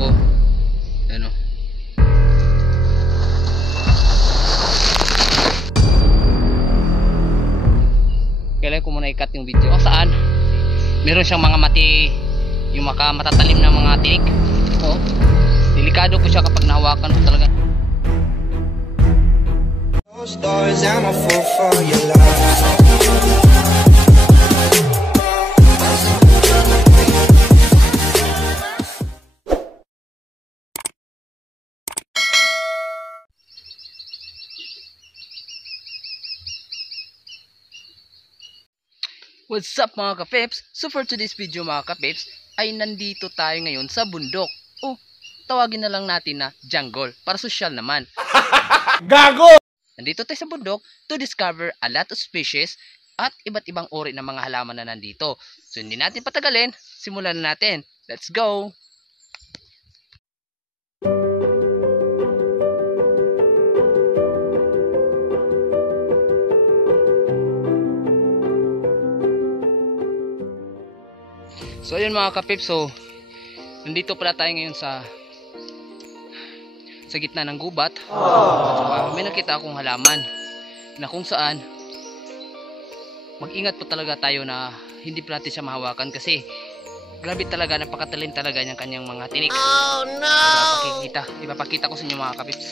ko. Ano? Kailangan ko muna i-cut yung video. Kung saan meron siyang mga yung matatalim na mga tinik. Oh, delikado po siya kapag nahawakan mo talaga. Stars, I'm a fool for your love. What's up mga kapeps? So for today's video mga kapeps ay nandito tayo ngayon sa bundok. Oh, tawagin na lang natin na jungle para social naman. Gago! Nandito tayo sa bundok to discover a lot of species at iba't ibang uri ng mga halaman na nandito. So hindi natin patagalin, simulan na natin. Let's go! So ayun mga kapips, so nandito pala tayo ngayon sa gitna ng gubat. At may nakita akong halaman na kung saan mag-ingat po talaga tayo na hindi pa natin siya mahawakan kasi grabe talaga, napakatalim talaga ng kanyang mga tinik. Oh no! Ipapakita ko sa inyo mga kapips.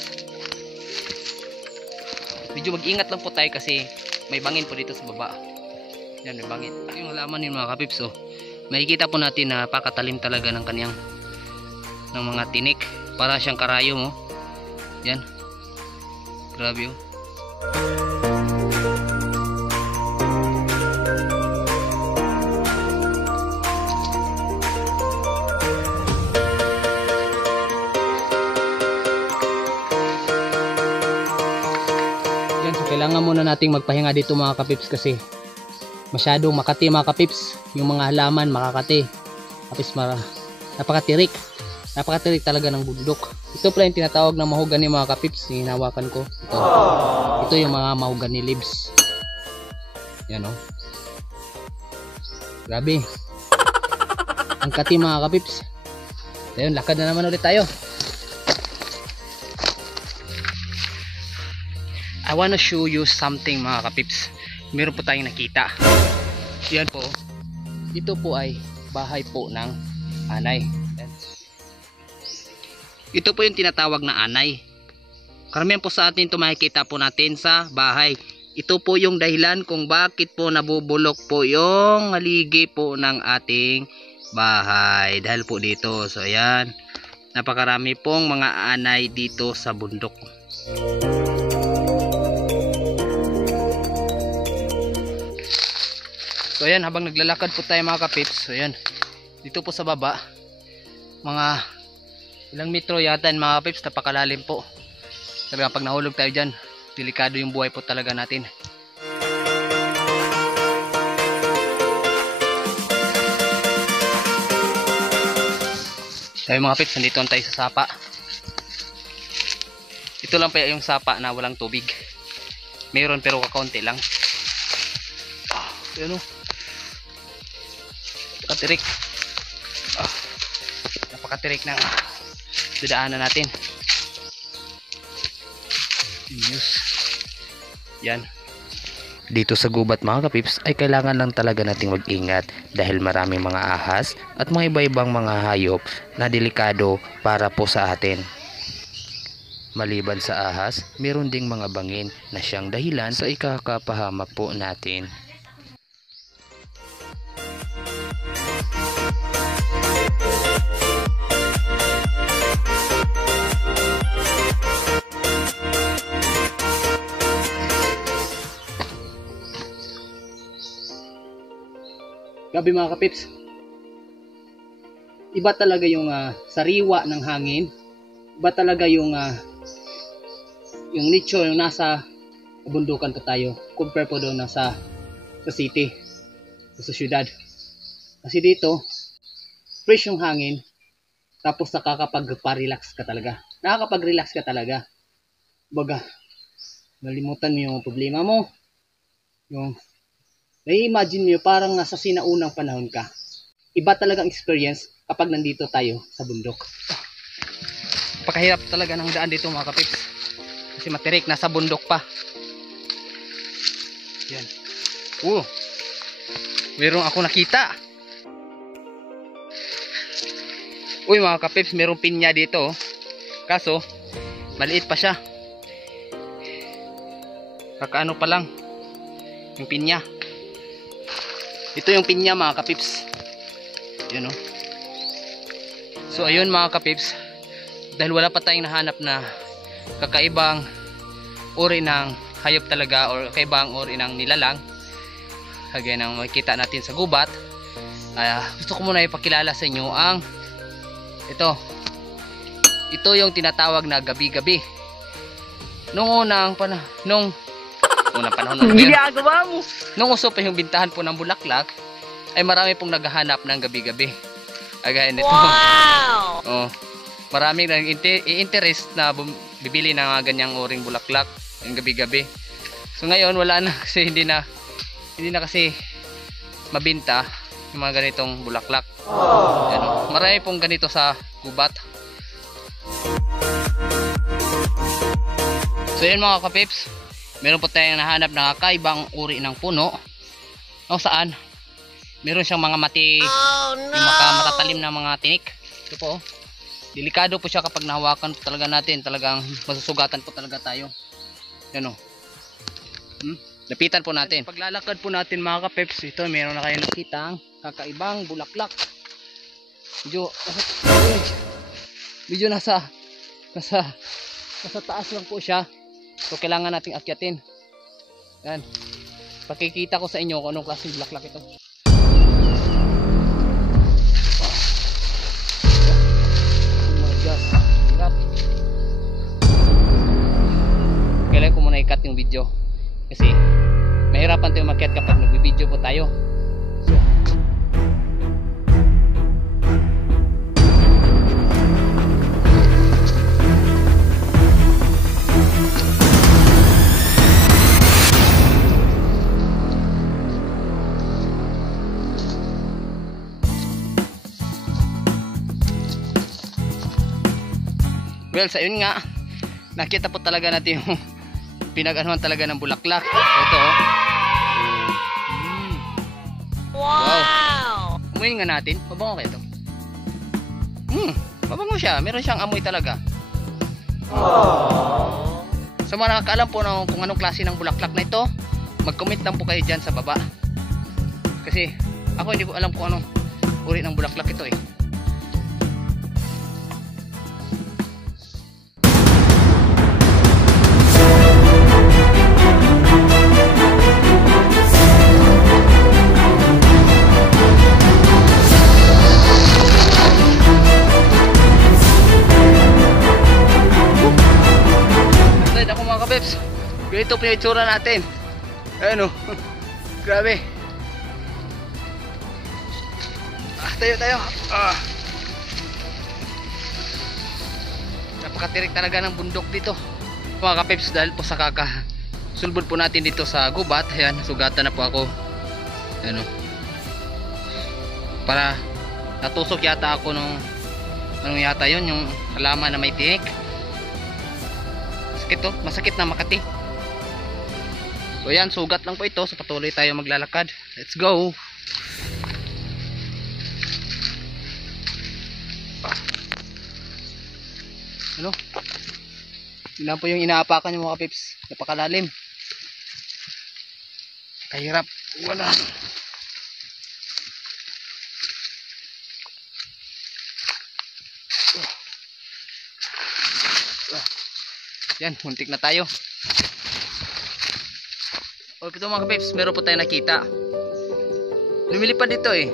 Medyo mag-ingat lang po tayo kasi may bangin po dito sa baba. Yan, may bangin. Yung halaman yun mga kapips, so makikita po natin na napakatalim talaga ng kanyang mga tinik. Para siyang karayom, oh. Yan. Grabe, oh. Yan, so kailangan muna nating magpahinga dito mga kapips kasi masyadong makati mga kapips, yung mga halaman makakati. Tapos napakatirik talaga ng bundok. Ito pala yung tinatawag na mahogany mga kapips, yung hinawakan ko. Ito yung mga mahogany leaves. Yan, oh. Grabe. Ang kati mga kapips. Ayun, lakad na naman ulit tayo. I wanna show you something mga kapips. Meron po tayong nakita. Yan po. Ito po ay bahay po ng anay. Ito po yung tinatawag na anay. Karamihan po sa atin ito makikita po natin sa bahay. Ito po yung dahilan kung bakit po nabubulok po yung haligi po ng ating bahay. Dahil po dito. So ayan. Napakarami pong mga anay dito sa bundok. So ayan, habang naglalakad po tayo mga kapips, so ayan, dito po sa baba, mga ilang metro yata mga kapips, napakalalim po. Talagang pag nahulog tayo dyan, delikado yung buhay po talaga natin. So mga kapips, nandito tayo sa sapa. Ito lang pa yung sapa na walang tubig. Mayroon pero kakaunti lang. Ayan o. Napakatirik. Napakatirik ng dadaanan natin. Yan. Dito sa gubat mga kapips ay kailangan lang talaga nating mag-ingat dahil maraming mga ahas at mga iba-ibang mga hayop na delikado para po sa atin. Maliban sa ahas, meron ding mga bangin na siyang dahilan sa ikakapahamak po natin. Gabi mga kapips, iba talaga yung sariwa ng hangin, iba talaga yung nature, yung nasa bundukan pa tayo compare po doon sa city, sa syudad. Kasi dito fresh yung hangin, tapos nakakapag-relax ka talaga, baga nalimutan mo yung problema mo, yung na-imagine mo parang nasa sinaunang panahon ka. Iba talagang experience kapag nandito tayo sa bundok. Napakahirap talaga ng daan dito mga kapips. Kasi matirik, nasa bundok pa. Yan. Meron ako nakita. Uy mga kapips, merong pinya dito. Kaso, maliit pa siya. Kakaano pa lang yung pinya. Ito yung pinya mga kapips. Yan o. So ayun mga kapips, dahil wala pa tayong nahanap na kakaibang uri ng hayop talaga or kakaibang uri ng nilalang kagaya ng makikita natin sa gubat, gusto ko muna ipakilala sa inyo ang ito yung tinatawag na gabi-gabi. Nung unang panahon nung uso pa yung bintahan po ng bulaklak, ay marami pong naghahanap ng gabi-gabi. Kagaya nito. Wow! Marami nang interest na bibili ng mga ganyang uring bulaklak yung gabi-gabi. So ngayon wala na kasi hindi na kasi mabinta yung mga ganitong bulaklak. Yan, marami pong ganito sa gubat. So yun mga kapips, meron po tayong nahanap na kakaibang uri ng puno kung saan meron siyang mga mati, yung matatalim na mga tinik. Ito po, delikado po siya kapag nahawakan po talaga natin, talagang masusugatan po talaga tayo. Yan o. Lapitan po natin. Paglalakad po natin mga kapeps, ito meron na kayo nakita ang kakaibang bulaklak. Medyo nasa taas lang po siya. So kailangan nating akyatin. Yan. Pakikita ko sa inyo kung anong klaseng bulaklak ito. Kailangan ko muna i-cut yung video kasi mahirapan tayo mag-cut kapag nag-video po tayo. Well, sa yun nga, nakita po talaga natin yung pinag-anuhan talaga ng bulaklak. Ito. Wow! Umuyin nga natin. Mabango kayo ito. Mabango siya. Meron siyang amoy talaga. Sa mga nakakaalam po kung anong klase ng bulaklak na ito, mag-comment lang po kayo dyan sa baba. Kasi ako hindi ko alam kung anong uri ng bulaklak ito eh. Ganito po yung itsura natin. Ayan o. Grabe. Tayo. Napakatirik talaga ng bundok dito mga kapeps, dahil po sa sulbod po natin dito sa gubat. Ayan, sugatan na po ako. Ayan o. Para natusok yata ako nung anong yata yun, yung halaman na may tinik. Masakit na Makati. So yan, sugat lang po ito. So patuloy tayo maglalakad. Let's go. Ano? Yun lang po yung inaapakan yung mga pips. Napakalalim. Kahirap. Wala. Yan, muntik na tayo. O ito mga kapips, meron po tayo nakita. Lumilipad dito eh.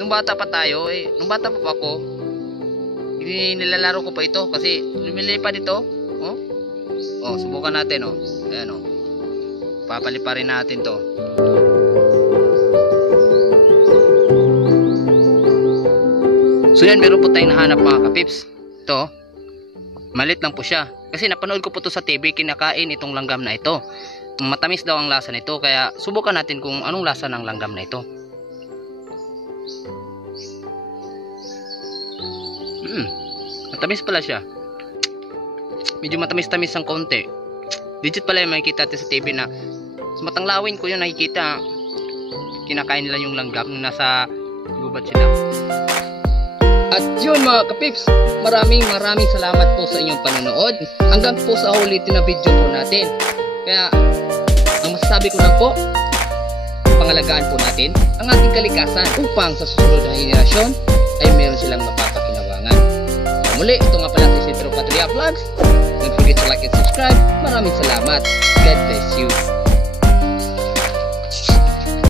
Nung bata pa tayo, nung bata pa ako, nilalaro ko pa ito kasi lumilipad dito. Subukan natin oh. Ayan oh. Papaliparin natin to. So yan, meron po tayong nahanap mga kapips. Ito, malit lang po siya. Kasi napanood ko po to sa TV, kinakain itong langgam na ito. Matamis daw ang lasa nito, kaya subukan natin kung anong lasa ng langgam na ito. Matamis pala siya. medyo matamis-tamis ang konti. Legit pala yung makikita natin sa TV na sa Matanglawin ko yun nakikita. Kinakain nila yung langgam nung nasa gubat sila. At yun mga kapips, maraming salamat po sa inyong panonood. Hanggang po sa ulitin na video po natin. Kaya ang masasabi ko lang po, pangalagaan po natin ang ating kalikasan upang sa susunod na henerasyon ay meron silang mapapakinabangan. Muli, ito nga pala si Isidro Patria Vlogs. Don't forget to like and subscribe. Maraming salamat. God bless you.